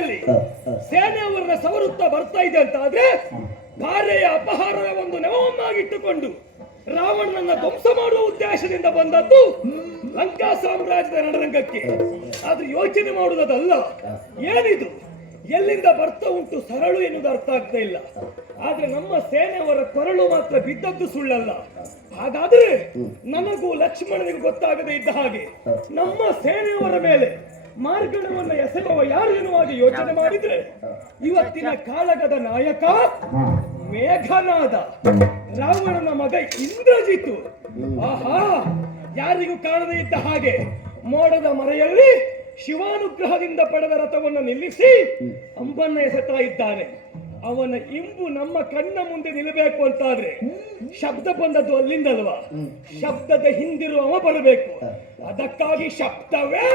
ದಾರಿಯಲ್ಲಿ ಸೇನೆಯವರನ್ನ ಸವರುತ್ತಾ ಬರ್ತಾ ಇದೆ ಅಂತ ಆದ್ರೆ ಭಾರ್ಯೆಯ ಅಪಹಾರದ ಒಂದು ನೆವವನ್ನಾಗಿಟ್ಟುಕೊಂಡು ರಾವಣನನ್ನ ಧ್ವಂಸ ಮಾಡುವ ಉದ್ದೇಶದಿಂದ ಬಂದದ್ದು ಲಂಕಾ ಸಾಮ್ರಾಜ್ಯದ ರಣರಂಗಕ್ಕೆ. ಆದ್ರೆ ಯೋಚನೆ ಮಾಡುವುದಲ್ಲ, ಏನಿದು ಎಲ್ಲಿಂದ ಬರ್ತಾ ಉಂಟು ಸರಳು ಎನ್ನುವುದು ಅರ್ಥ ಆಗ್ತಾ ಇಲ್ಲ. ಆದ್ರೆ ನಮ್ಮ ಸೇನೆಯವರ ಕೊರಳು ಮಾತ್ರ ಬಿದ್ದದ್ದು ಸುಳ್ಳಲ್ಲ. ಹಾಗಾದ್ರೆ ನನಗೂ ಲಕ್ಷ್ಮಣನಿಗೂ ಗೊತ್ತಾಗದೇ ಇದ್ದ ಹಾಗೆ ನಮ್ಮ ಸೇನೆಯವರ ಮೇಲೆ ಮಾರ್ಗಣವನ್ನು ಎಸೆಯುವ ಯಾರು ಎನ್ನುವಾಗ ಯೋಚನೆ ಮಾಡಿದ್ರೆ ಇವತ್ತಿನ ಕಾಳಗದ ನಾಯಕ ಮೇಘನಾದ, ರಾವಣನ ಮಗ ಇಂದ್ರಜಿತು. ಆಹಾ, ಯಾರಿಗೂ ಕಾಣದೇ ಇದ್ದ ಹಾಗೆ ಮೋಡದ ಮರೆಯಲ್ಲಿ ಶಿವಾನುಗ್ರಹದಿಂದ ಪಡೆದ ರಥವನ್ನು ನಿಲ್ಲಿಸಿ ಅಂಬನ್ನ ಎಸೆತಾ ಇದ್ದಾನೆ. ಅವನ ಇಂಬು ನಮ್ಮ ಕಣ್ಣ ಮುಂದೆ ನಿಲ್ಲಬೇಕು ಅಂತಾದ್ರೆ ಶಬ್ದ ಬಂದದ್ದು ಅಲ್ಲಿಂದಲ್ವಾ, ಶಬ್ದದ ಹಿಂದಿರುವವ ಬರಬೇಕು. ಅದಕ್ಕಾಗಿ ಶಬ್ದವೇ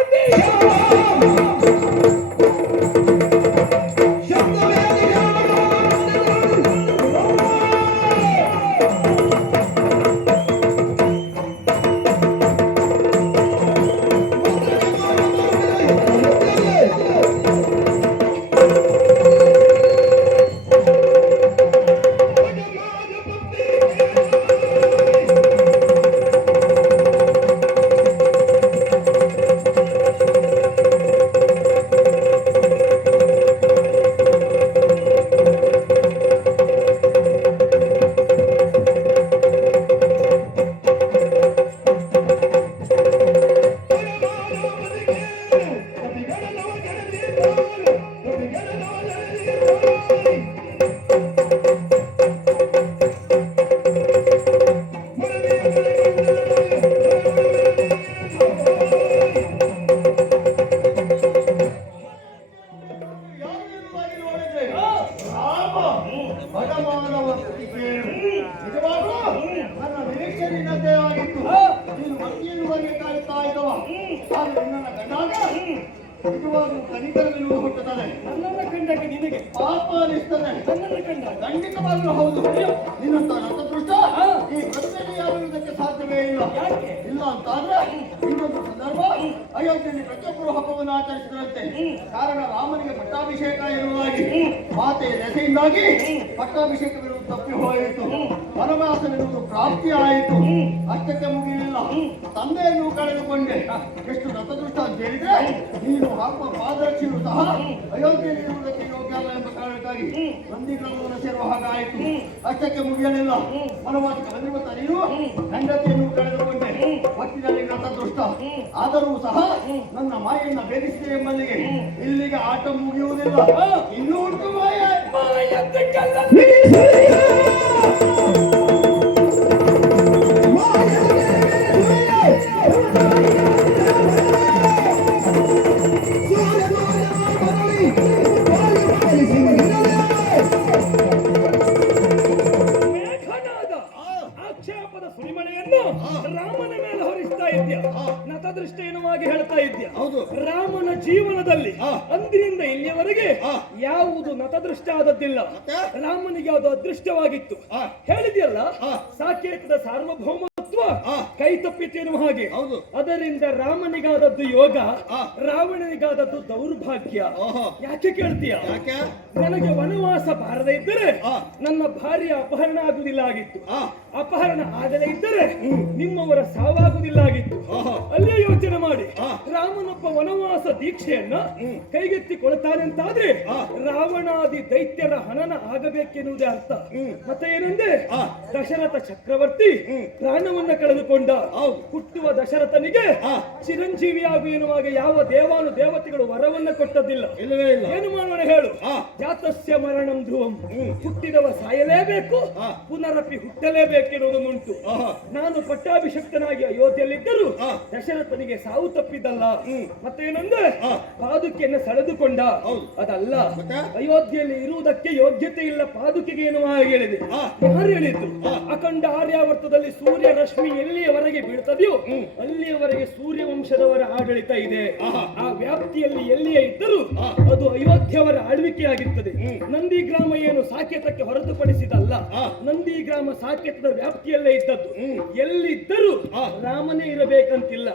ಖಂಡಿತವಾಗ್ಲೂ ಹೌದು. ನಿನ್ನಂತ ನತದೃಷ್ಟ ಈ ಪ್ರಶ್ನೆಗೆ ಯಾರುವುದಕ್ಕೆ ಸಾಧ್ಯವೇ ಇಲ್ಲ. ಇಲ್ಲ ಅಂತ ಆದ್ರೆ ಇನ್ನೊಂದು ಸಂದರ್ಭ ಅಯೋಧ್ಯೆಯಲ್ಲಿ ಪ್ರತಿಯೊಬ್ಬರು ಹಬ್ಬವನ್ನು ಆಚರಿಸಿದಂತೆ. ಕಾರಣ ರಾಮನಿಗೆ ಪಟ್ಟಾಭಿಷೇಕ ಎನ್ನುವುದಾಗಿ ಮಾತೆಯ ದೆಸೆಯಿಂದಾಗಿ ಪಟ್ಟಾಭಿಷೇಕವಿರುವುದು ತಪ್ಪಿ ಹೋಯಿತು. ವನವಾಸವಿರುವುದು ಪ್ರಾಪ್ತಿ ಆಯಿತು. ಅಷ್ಟಕ್ಕೆ ಮುಗಿಲಿಲ್ಲ, ತಂದೆಯನ್ನು ಕಳೆದುಕೊಂಡೆ. ಎಷ್ಟು ನತದೃಷ್ಟ ಅಂತ ಹೇಳಿದ್ರೆ ನೀನು ಹಾಕುವ ಪಾದರಕ್ಷೆಯೂ ಸಹ ಅಯೋಧ್ಯೆಯಲ್ಲಿ ಇರುವುದಕ್ಕೆ ಯೋಗ್ಯ ಅಲ್ಲ ಎಂಬ ಕಾರಣಕ್ಕಾಗಿ ನಂದಿಗ್ರಾಮವನ್ನು ಸೇರುವ ಹಾಗಾಯಿತು. ಅಷ್ಟಕ್ಕೆ ಮುಗಿಯಲಿಲ್ಲ, ವನವಾಸಕ್ಕೆ ಬಂದಿರುವಂತ ನೀನು ಹೆಂಡತಿಯನ್ನು ಕಳೆದುಕೊಂಡೆ. ಒಟ್ಟಿನಲ್ಲಿ ನತದೃಷ್ಟ. ಆದರೂ ಸಹ ನನ್ನ ಮಾಯೆಯನ್ನ ಭೇದಿಸಿದೆ ಎಂಬಲ್ಲಿಗೆ ಇಲ್ಲಿಗೆ ಆಟ ಮುಗಿಯುವುದಿಲ್ಲ. ಇನ್ನೂ ಉಂಟು ಮಾಯ. ಆಕ್ಷೇಪದ ಸುರಿಮಳೆಯನ್ನು ರಾಮನ ಮೇಲೆ ಹೊರಿಸ್ತಾ ಇದ್ಯಾ, ನತದೃಷ್ಟ ಎನ್ನುವಾಗಿ ಹೇಳ್ತಾ ಇದ್ಯಾ. ರಾಮನ ಜೀವನದಲ್ಲಿ ಅಂದಿನಿಂದ ಇಲ್ಲಿಯವರೆಗೆ ಯಾವುದು ನತದೃಷ್ಟ ಆದದ್ದಿಲ್ಲ. ರಾಮನಿಗೆ ಅದು ಅದೃಷ್ಟವಾಗಿತ್ತು. ಹೇಳಿದ್ಯಲ್ಲ, ಸಾಕೇತದ ಸಾರ್ವಭೌಮತ್ವ ಕೈ ತಪ್ಪಿತು ಎನ್ನುವ ಹಾಗೆ. ಅದರಿಂದ ರಾಮನಿಗಾದದ್ದು ಯೋಗ, ರಾವಣನಿಗಾದದ್ದು ದೌರ್ಭಾಗ್ಯ. ಯಾಕೆ ಕೇಳ್ತೀಯ? ನನಗೆ ವನವಾಸ ಬಾರದೇ ಇದ್ದರೆ ನನ್ನ ಭಾರ್ಯ ಅಪಹರಣ ಆಗುವುದಿಲ್ಲ ಆಗಿತ್ತು. ಅಪಹರಣ ಆಗದೇ ಇದ್ದರೆ ನಿಮ್ಮವರ ಸಾವಾಗುವುದಿಲ್ಲ ಆಗಿತ್ತು. ಅಲ್ಲೇ ಯೋಚನೆ ಮಾಡಿ, ರಾಮನೊಬ್ಬ ವನವಾಸ ದೀಕ್ಷೆಯನ್ನ ಕೈಗೆತ್ತಿಕೊಳ್ತಾನೆ ಅಂತಾದ್ರೆ ರಾವಣಾದಿ ದೈತ್ಯರ ಹನನ ಆಗಬೇಕೆನ್ನುವುದೇ ಅರ್ಥ. ಮತ್ತೆ ಏನಂದ್ರೆ ದಶರಥ ಚಕ್ರವರ್ತಿ ಪ್ರಾಣವನ್ನ ಕಳೆದುಕೊಂಡ. ಹುಟ್ಟುವ ದಶರಥನಿಗೆ ಚಿರಂಜೀವಿಯಾಗು ಎನ್ನುವಾಗ ಯಾವ ದೇವಾನು ದೇವತೆಗಳು ವರವನ್ನ ಕೊಟ್ಟದ್ದಿಲ್ಲ. ಏನು ಮಾಡೋಣ ಹೇಳು? ಜಾತಸ್ಯ ಮರಣಂ ಧ್ರುವಂ, ಹುಟ್ಟಿದವ ಸಾಯಲೇಬೇಕು, ಪುನರಪಿ ಹುಟ್ಟಲೇಬೇಕೆನ್ನುವುದುಂಟು. ನಾನು ಪಟ್ಟಾಭಿಷಕ್ತನಾಗಿ ಅಯೋಧ್ಯೆಯಲ್ಲಿದ್ದರೂ ದಶರಥನಿಗೆ ಸಾವು ತಪ್ಪಿದ್ದಲ್ಲ. ಮತ್ತೇನಂದ್ರೆ ಪಾದುಕೆಯನ್ನು ಸೆಳೆದುಕೊಂಡ, ಅದಲ್ಲ. ಅಯೋಧ್ಯೆಯಲ್ಲಿ ಇರುವುದಕ್ಕೆ ಯೋಗ್ಯತೆ ಇಲ್ಲ ಪಾದುಕೆಗೆ ಎನ್ನುವ ಹಾಗೆ ಹೇಳಿದೆ. ಯಾರು ಹೇಳಿದ್ದು? ಅಖಂಡ ಆರ್ಯಾವರ್ತದಲ್ಲಿ ಸೂರ್ಯ ರಶ್ಮಿ ಎಲ್ಲಿಯವರೆಗೆ ಬೀಳ್ತದೆಯೋ ಅಲ್ಲಿಯವರೆಗೆ ಸೂರ್ಯ ವಂಶದವರ ಆಡಳಿತ ಇದೆ. ಆ ವ್ಯಾಪ್ತಿಯಲ್ಲಿ ಎಲ್ಲಿಯೇ ಇದ್ದರೂ ಅದು ಅಯೋಧ್ಯವರ ಆಳ್ವಿಕೆಯಾಗಿರ್ತದೆ. ನಂದಿಗ್ರಾಮ ಏನು ಸಾಕೇತಕ್ಕೆ ಹೊರತುಪಡಿಸಿದಲ್ಲ, ನಂದಿಗ್ರಾಮ ಸಾಕೇತದ ವ್ಯಾಪ್ತಿಯಲ್ಲೇ ಇದ್ದದ್ದು. ಎಲ್ಲಿದ್ದರೂ ರಾಮನೇ ಇರಬೇಕಂತಿಲ್ಲ.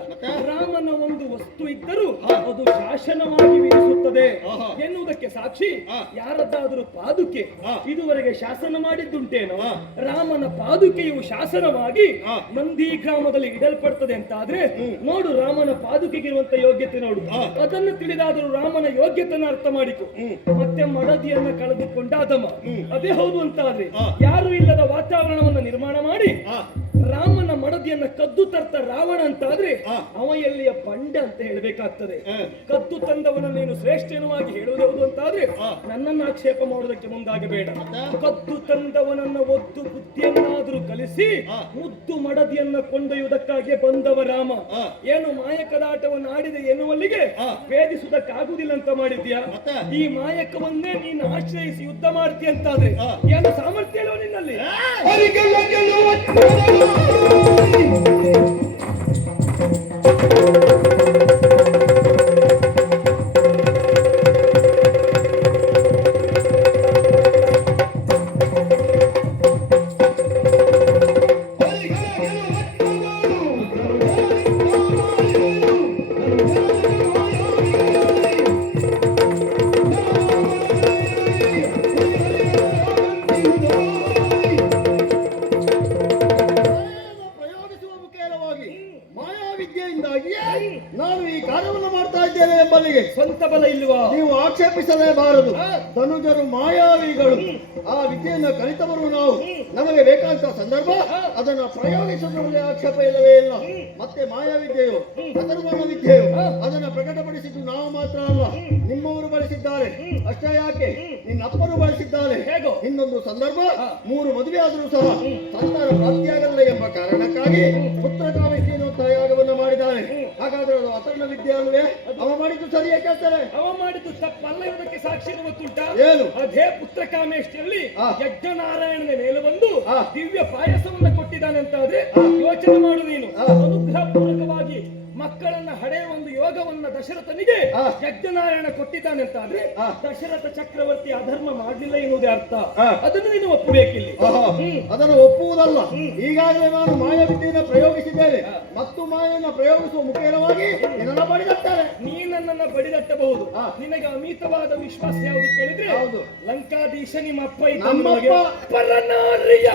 ರಾಮನ ಒಂದು ವಸ್ತು ಇದ್ದರೂ ಅದು ಶಾಸನವಾಗಿ ವಿಧಿಸುತ್ತದೆ ಆಹಾ. ಎನ್ನುವುದಕ್ಕೆ ಸಾಕ್ಷಿ ಯಾರದ್ದಾದರೂ ಪಾದುಕೆ ಇದುವರೆಗೆ ಶಾಸನ ಮಾಡಿದ್ದುಂಟೇನೋ? ರಾಮನ ಪಾದುಕೆಯು ಶಾಸನವಾಗಿ ನಂದಿ ಗ್ರಾಮದಲ್ಲಿ ಇಡಲ್ಪಡ್ತದೆ ಅಂತಾದ್ರೆ ನೋಡು, ರಾಮನ ಪಾದುಕೆಗಿರುವಂತ ಯೋಗ್ಯತೆ ನೋಡು. ಅದನ್ನು ತಿಳಿದಾದರೂ ರಾಮನ ಯೋಗ್ಯತೆಯನ್ನು ಅರ್ಥ ಮಾಡಿಕೊ. ಮತ್ತೆ ಮಡದಿಯನ್ನ ಕಳೆದುಕೊಂಡ ಅಧಮ, ಅದೇ ಹೌದು ಅಂತಾದ್ರೆ ಯಾರು ಇಲ್ಲದ ವಾತಾವರಣವನ್ನು ನಿರ್ಮಾಣ ಮಾಡಿ ರಾಮನ ಮಡದಿಯನ್ನ ಕದ್ದು ತರ್ತ ರಾವಣ ಅಂತಾದ್ರೆ ಅವ ಎಲ್ಲಿಯ ಬಂಡ ಅಂತ ಹೇಳಬೇಕಾಗ್ತದೆ. ಕದ್ದು ತಂದವನ ನೀನು ಶ್ರೇಷ್ಠನವಾಗಿ ಹೇಳುವುದು ಹೌದು ಅಂತಾದ್ರೆ ನನ್ನನ್ನು ಆಕ್ಷೇಪ ಮಾಡುವುದಕ್ಕೆ ಮುಂದಾಗಬೇಡ. ಕದ್ದು ತಂದವನನ್ನ ಒದ್ದು ಬುದ್ಧಿಯನ್ನಾದರೂ ಕಲಿಸಿ ಮುದ್ದು ಮಡದಿಯನ್ನ ಕೊಂಡೊಯ್ಯುವುದಕ್ಕಾಗಿ ಬಂದವ ರಾಮ ಏನು ಮಾಯಕದಾಟವನ್ನು ಆಡಿದೆ ಎನ್ನುವಲ್ಲಿಗೆ ಭೇದಿಸುವುದಕ್ಕಾಗುವುದಿಲ್ಲ ಅಂತ ಮಾಡಿದ್ಯಾ? ಈ ಮಾಯಕವನ್ನೇ ನೀನು ಆಶ್ರಯಿಸಿ ಯುದ್ಧ ಮಾಡ್ತೀಯ ಅಂತಾದ್ರೆ ಏನು ಸಾಮರ್ಥ್ಯ ಇಲ್ಲವ ನಿನ್ನಲ್ಲಿ? ಪ್ರಯೋಗಿಸುವ ಮುಖೇನವಾಗಿ ಮಾಯಾವಿದ್ಯೆಯಿಂದಾಗಿಯೇ ನಾನು ಈ ಕಾರ್ಯವನ್ನು ಮಾಡ್ತಾ ಇದ್ದೇನೆ ಎಂಬಲ್ಲಿಗೆ ಸ್ವಂತ ಬಲ ಇಲ್ವಾ? ನೀವು ಆಕ್ಷೇಪಿಸಲೇಬಾರದು. ಧನುಜರು ಮಾಯಾವಿಗಳು, ಆ ವಿದ್ಯೆಯನ್ನು ಕಲಿತವರು ನಾವು. ನಮಗೆ ಬೇಕಾದಂತ ಸಂದರ್ಭ ಅದನ್ನು ಪ್ರಯೋಗಿಸುವುದರಲ್ಲಿ ಆಕ್ಷೇಪ ಇಲ್ಲವೇ ಇಲ್ಲ. ಮತ್ತೆ ಮಾಯಾವಿದ್ಯೆಯು ಅಥರ್ವಣ ವಿದ್ಯೆಯು ಅದನ್ನು ಪ್ರಕಟಪಡಿಸಿದ್ದು ನಾವು ಮಾತ್ರ ಅಲ್ಲ, ನಿಮ್ಮವರು ಬಳಸಿದ್ದಾರೆ. ಅಷ್ಟೇ ಯಾಕೆ, ನಿನ್ನಪ್ಪರು ಬಳಸಿದ್ದಾರೆ. ಇನ್ನೊಂದು ಸಂದರ್ಭ 3 ಮದುವೆ ಆದರೂ ಸಹ ಸಂತಾನ ಪ್ರಾಪ್ತಿಯಾಗಲ್ಲ ಎಂಬ ಕಾರಣಕ್ಕಾಗಿ ಪುತ್ರ ಕಾಮೇಷ್ಟಿ ಎನ್ನುವಂತಹ ಯಾಗವನ್ನು ಮಾಡಿದ್ದಾರೆ. ಹಾಗಾದ್ರೆ ಅದು ಅಥರ್ವಣ ವಿದ್ಯೆ ಅಲ್ವೇ? ಅವ ಮಾಡಿದ್ದು ಸರಿಯೇ ಕೇಳ್ತಾರೆ? ಅವ ಮಾಡಿದ್ದು ತಪ್ಪಲ್ಲ ಎಂಬುದಕ್ಕೆ ಸಾಕ್ಷಿ ಗೊತ್ತುಂಟ? ಏನು? ಅದೇ ಪುತ್ರ ಕಾಮೇಷ್ಟಿಯಲ್ಲಿ ಯಜ್ಞನಾರಾಯಣನ ಮೇಲೆ ಬಂದು ದಿವ್ಯ ಪಾಯಸವನ್ನ ಕೊಟ್ಟಿದ್ದಾನೆ ಅಂತಾದ್ರೆ ಯೋಚನೆ ಮಾಡು ನೀನು. ಅನುಗ್ರಹ ಪೂರ್ವಕವಾಗಿ ಮಕ್ಕಳನ್ನ ಹಡೆಯುವ ಒಂದು ಯೋಗವನ್ನ ದಶರಥನಿಗೆ ಯಜ್ಞನಾರಾಯಣ ಕೊಟ್ಟಿದ್ದಾನೆ ಅಂತಾದ್ರೆ ದಶರಥ ಚಕ್ರವರ್ತಿ ಅಧರ್ಮ ಮಾಡಲಿಲ್ಲ ಎನ್ನುವುದೇ ಅರ್ಥ. ಅದನ್ನು ನೀನು ಒಪ್ಪಬೇಕಿಲ್ಲಿ. ಅದನ್ನು ಒಪ್ಪುವುದಲ್ಲ. ಈಗಾಗಲೇ ನಾನು ಮಾಯಾವಿದ್ಯೆಯನ್ನು ಪ್ರಯೋಗಿಸಿದ್ದೇನೆ ಮತ್ತು ಮಾಯವನ್ನು ಪ್ರಯೋಗಿಸುವ ಮುಖೇನವಾಗಿ ನಿನ್ನನ್ನು ಬಡಿದಟ್ಟಾರೆ. ನೀ ನನ್ನನ್ನು ಬಡಿದಟ್ಟಬಹುದು. ನಿನಗೆ ಅಮಿತವಾದ ವಿಶ್ವಾಸ ಯಾವುದು ಕೇಳಿದ್ರೆ ಹೌದು, ಲಂಕಾಧೀಶ ನಿಮ್ಮ ಅಪ್ಪ ನಮ್ಮಪ್ಪ ಪರನಾರ್ಯ.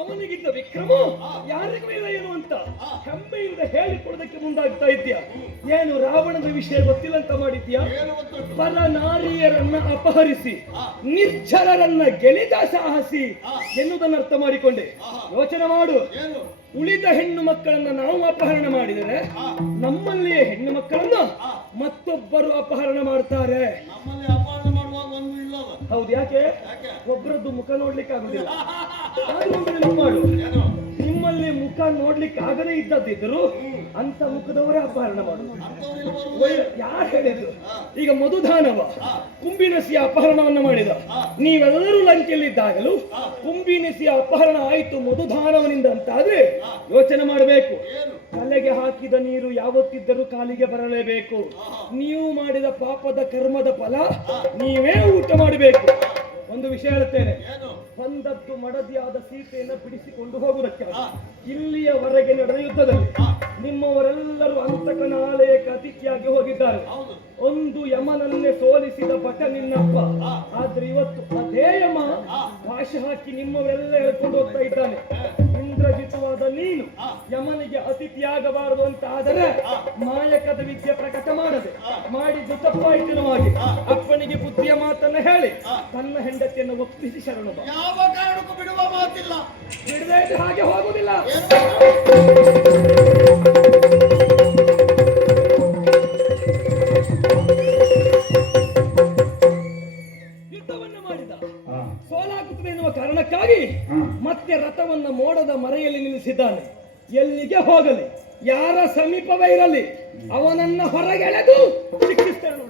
ಅವನಿಗಿದ್ದ ವಿಕ್ರಮ ಯಾರಿಗೂ ಇಲ್ಲ ಏನು ಅಂತ ಹೆಮ್ಮೆಯಿಂದ ಹೇಳಿಕೊಡೋದಕ್ಕೆ ಮುಂದಾಗ್ತಾ ಇದ್ಯಾ? ಏನು ರಾವಣನ ವಿಷಯ ಗೊತ್ತಿಲ್ಲ ಅಂತ ಮಾಡಿದ್ಯಾ? ಪರನಾರಿಯರನ್ನ ಅಪಹರಿಸಿ ನಿರ್ಜರರನ್ನ ಗೆಲಿದ ಸಾಹಸಿ ಎನ್ನುವುದನ್ನು ಅರ್ಥ ಮಾಡಿಕೊಂಡೆ. ಯೋಚನೆ ಮಾಡು, ಉಳಿದ ಹೆಣ್ಣು ಮಕ್ಕಳನ್ನ ನಾವು ಅಪಹರಣ ಮಾಡಿದರೆ ನಮ್ಮಲ್ಲಿಯೇ ಹೆಣ್ಣು ಮಕ್ಕಳನ್ನ ಮತ್ತೊಬ್ಬರು ಅಪಹರಣ ಮಾಡ್ತಾರೆ. ಹೌದು, ಯಾಕೆ? ಒಬ್ಬರದ್ದು ಮುಖ ನೋಡ್ಲಿಕ್ಕೆ ಆಗುದಿಲ್ಲ. ಮಾಡು, ನಿಮ್ಮಲ್ಲಿ ಮುಖ ನೋಡ್ಲಿಕ್ಕೆ ಆಗದೇ ಇದ್ದದಿದ್ರು ಅಂತ ಮುಖದವರೇ ಅಪಹರಣ ಮಾಡುದು. ಯಾರು ಹೇಳಿದ್ರು? ಈಗ ಮಧುದಾನವ ಕುಂಭಿನಸಿಯ ಅಪಹರಣವನ್ನ ಮಾಡಿದ. ನೀವೆಲ್ಲರೂ ಲಂಕೆಯಲ್ಲಿದ್ದಾಗಲೂ ಕುಂಭಿನಸಿಯ ಅಪಹರಣ ಆಯಿತು ಮಧುದಾನವನಿಂದ ಅಂತಾದ್ರೆ ಯೋಚನೆ ಮಾಡಬೇಕು. ತಲೆಗೆ ಹಾಕಿದ ನೀರು ಯಾವತ್ತಿದ್ದರೂ ಕಾಲಿಗೆ ಬರಲೇಬೇಕು. ನೀವು ಮಾಡಿದ ಪಾಪದ ಕರ್ಮದ ಫಲ ನೀವೇ ಊಟ ಮಾಡಬೇಕು. ಒಂದು ವಿಷಯ ಹೇಳುತ್ತೇನೆ, ಬಂದದ್ದು ಮಡದಿಯಾದ ಸೀತೆಯನ್ನು ಬಿಡಿಸಿಕೊಂಡು ಹೋಗುವುದಕ್ಕೆ. ಇಲ್ಲಿಯವರೆಗೆ ನಡೆದ ಯುದ್ಧದಲ್ಲಿ ನಿಮ್ಮವರೆಲ್ಲರೂ ಅಂತಕನ ಆಲಯಕ್ಕೆ ಅತಿಥಿಯಾಗಿ ಹೋಗಿದ್ದಾರೆ. ಒಂದು ಯಮನನ್ನೇ ಸೋಲಿಸಿದ ಭಟ ನಿನ್ನಪ್ಪ. ಆದ್ರೆ ಇವತ್ತು ಅದೇ ಯಮ ಭಾಷೆ ಹಾಕಿ ನಿಮ್ಮವರೆಲ್ಲ ಹೇಳ್ಕೊಂಡು ಹೋಗ್ತಾ ಇದ್ದಾನೆ. ಇಂದ್ರಜಿತವಾದ ನೀನು ಯಮನಿಗೆ ಅತಿಥಿಯಾಗಬಾರದು ಅಂತ ಆದರೆ ಮಾಯಕದ ವಿದ್ಯೆ ಪ್ರಕಟ ಮಾಡದೆ ಮಾಡಿದ್ದು ತಪ್ಪಾಯಿತನವಾಗಿ ಅಪ್ಪನಿಗೆ ಬುದ್ಧಿಯ ಮಾತನ್ನ ಹೇಳಿ ತನ್ನ ಹೆಂಡತಿಯನ್ನು ಒಪ್ಪಿಸಿ ಶರಣು ಬಾ. ಯಾವ ಕಾರಣಕ್ಕೂ ಬಿಡುವ ಮಾತಿಲ್ಲ. ಬಿಡದೆ ಹಾಗೆ ಹೋಗುವುದಿಲ್ಲ. ಯುದ್ಧವನ್ನು ಮಾಡಿದ, ಸೋಲಾಗುತ್ತದೆ ಎನ್ನುವ ಕಾರಣಕ್ಕಾಗಿ ಮತ್ತೆ ರಥವನ್ನು ಮೋಡದ ಮರೆಯಲ್ಲಿ ನಿಲ್ಲಿಸಿದ್ದಾನೆ. ಎಲ್ಲಿಗೆ ಹೋಗಲಿ, ಯಾರ ಸಮೀಪವೇ ಇರಲಿ, ಅವನನ್ನ ಹೊರಗೆಳೆದು ಶಿಕ್ಷಿಸ್ತೇನೆ.